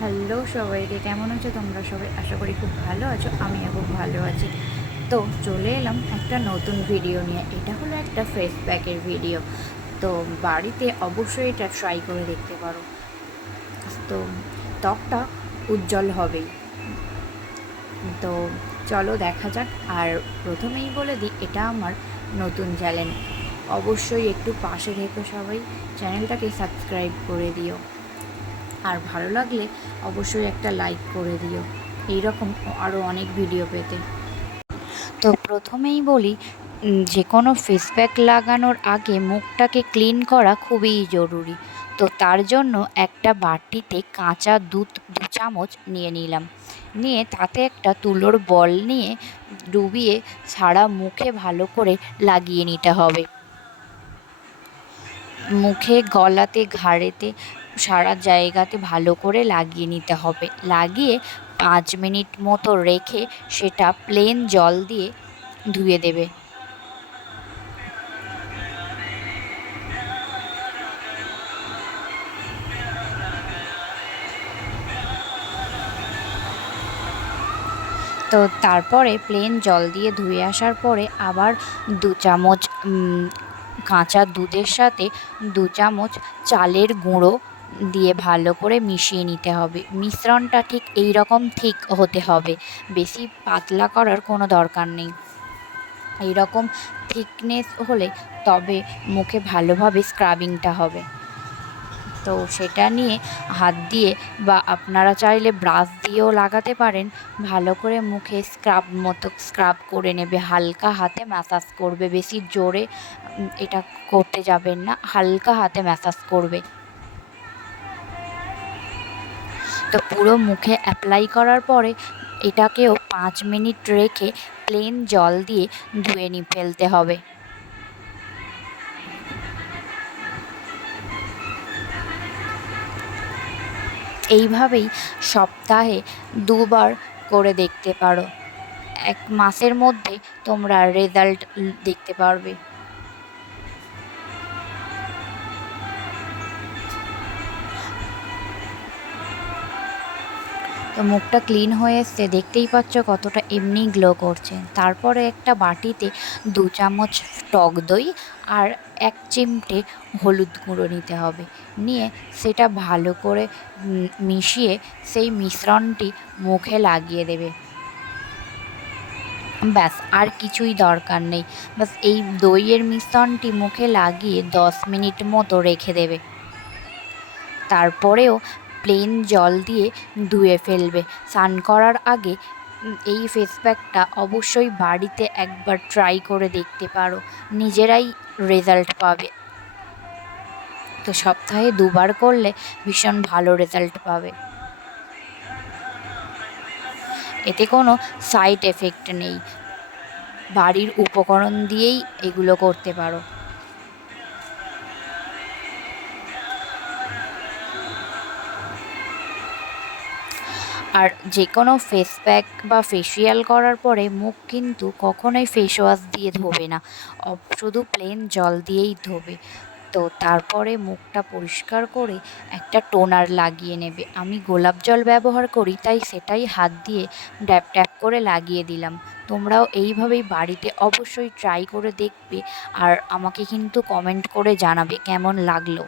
Hello সবাইকে, কেমন আছো তোমরা সবাই? আশা করি খুব ভালো আছো। আমিও খুব ভালো আছি। তো চলে এলাম একটা নতুন ভিডিও নিয়ে। এটা হলো একটা ফেস প্যাকের ভিডিও। তো বাড়িতে অবশ্যই এটা ট্রাই করে দেখতে পারো। তো ত্বকটা উজ্জ্বল হবেই। তো চলো দেখা যাক। আর প্রথমেই বলে দিই, এটা আমার নতুন চ্যানেল। অবশ্যই একটু পাশে থেকো সবাই, চ্যানেলটাকে সাবস্ক্রাইব করে দিও। আর ভালো লাগলে অবশ্যই একটা লাইক করে দিও, এইরকম আরও অনেক ভিডিও পেতে। তো প্রথমেই বলি, যে কোনো ফেস প্যাক লাগানোর আগে মুখটাকে ক্লিন করা খুবই জরুরি। তো তার জন্য একটা বাটিতে কাঁচা দুধ 2 চামচ নিয়ে নিলাম। নিয়ে তাতে একটা তুলোর বল নিয়ে ডুবিয়ে সারা মুখে ভালো করে লাগিয়ে নিতে হবে। মুখে, গলাতে, ঘাড়েতে, সারা জায়গাতে ভালো করে লাগিয়ে নিতে হবে। লাগিয়ে 5 মিনিট মতো রেখে সেটা প্লেন জল দিয়ে ধুয়ে দেবে। তো তারপরে প্লেন জল দিয়ে ধুয়ে আসার পরে আবার 2 চামচ কাঁচা দুধের সাথে 2 চামচ চালের গুঁড়ো দিয়ে ভালো করে মিশিয়ে নিতে হবে। মিশ্রণটা ঠিক এই রকম ঠিক হতে হবে, বেশি পাতলা করার কোনো দরকার নেই। এই রকম থিকনেস হলে তবে মুখে ভালোভাবে স্ক্রাবিংটা হবে। তো সেটা নিয়ে হাত দিয়ে বা আপনারা চাইলে ব্রাশ দিয়েও লাগাতে পারেন। ভালো করে মুখে স্ক্রাব করে নেবে, হালকা হাতে ম্যাসাজ করবে, বেশি জোরে এটা করতে যাবেন না, হালকা হাতে ম্যাসাজ করবে। তো পুরো মুখে অ্যাপ্লাই করার পরে এটাকেও 5 মিনিট রেখে প্লেন জল দিয়ে ধুয়ে ফেলতে হবে। এইভাবেই সপ্তাহে 2বার করে দেখতে পারো। 1 মাসের মধ্যে তোমরা রেজাল্ট দেখতে পারবে। তো মুখটা ক্লিন হয়ে এসছে, দেখতেই পাচ্ছ কতটা এমনি গ্লো করছে। তারপরে একটা বাটিতে 2 চামচ টক দই আর 1 চিমটে হলুদ গুঁড়ো নিতে হবে। নিয়ে সেটা ভালো করে মিশিয়ে সেই মিশ্রণটি মুখে লাগিয়ে দেবে। ব্যাস, আর কিছুই দরকার নেই। ব্যাস এই দইয়ের মিশ্রণটি মুখে লাগিয়ে 10 মিনিট মতো রেখে দেবে। তারপরেও প্লেন জল দিয়ে ধুয়ে ফেলবে। স্নান করার আগে এই ফেস প্যাকটা অবশ্যই বাড়িতে একবার ট্রাই করে দেখতে পারো, নিজেরাই রেজাল্ট পাবে। তো সপ্তাহে 2বার করলে ভীষণ ভালো রেজাল্ট পাবে। এতে কোনো সাইড এফেক্ট নেই, বাড়ির উপকরণ দিয়েই এগুলো করতে পারো। আর যে কোনো ফেস প্যাক বা ফেসিয়াল করার পরে মুখ কিন্তু কখনোই ফেস ওয়াশ দিয়ে ধোবে না, শুধু প্লেন জল দিয়েই ধোবে। তো তারপরে মুখটা পরিষ্কার করে একটা টোনার লাগিয়ে নেবে। আমি গোলাপ জল ব্যবহার করি, তাই সেটাই হাত দিয়ে ড্যাব ড্যাব করে লাগিয়ে দিলাম। তোমরাও এইভাবেই বাড়িতে অবশ্যই ট্রাই করে দেখবে। আর আমাকে কিন্তু কমেন্ট করে জানাবে কেমন লাগলো।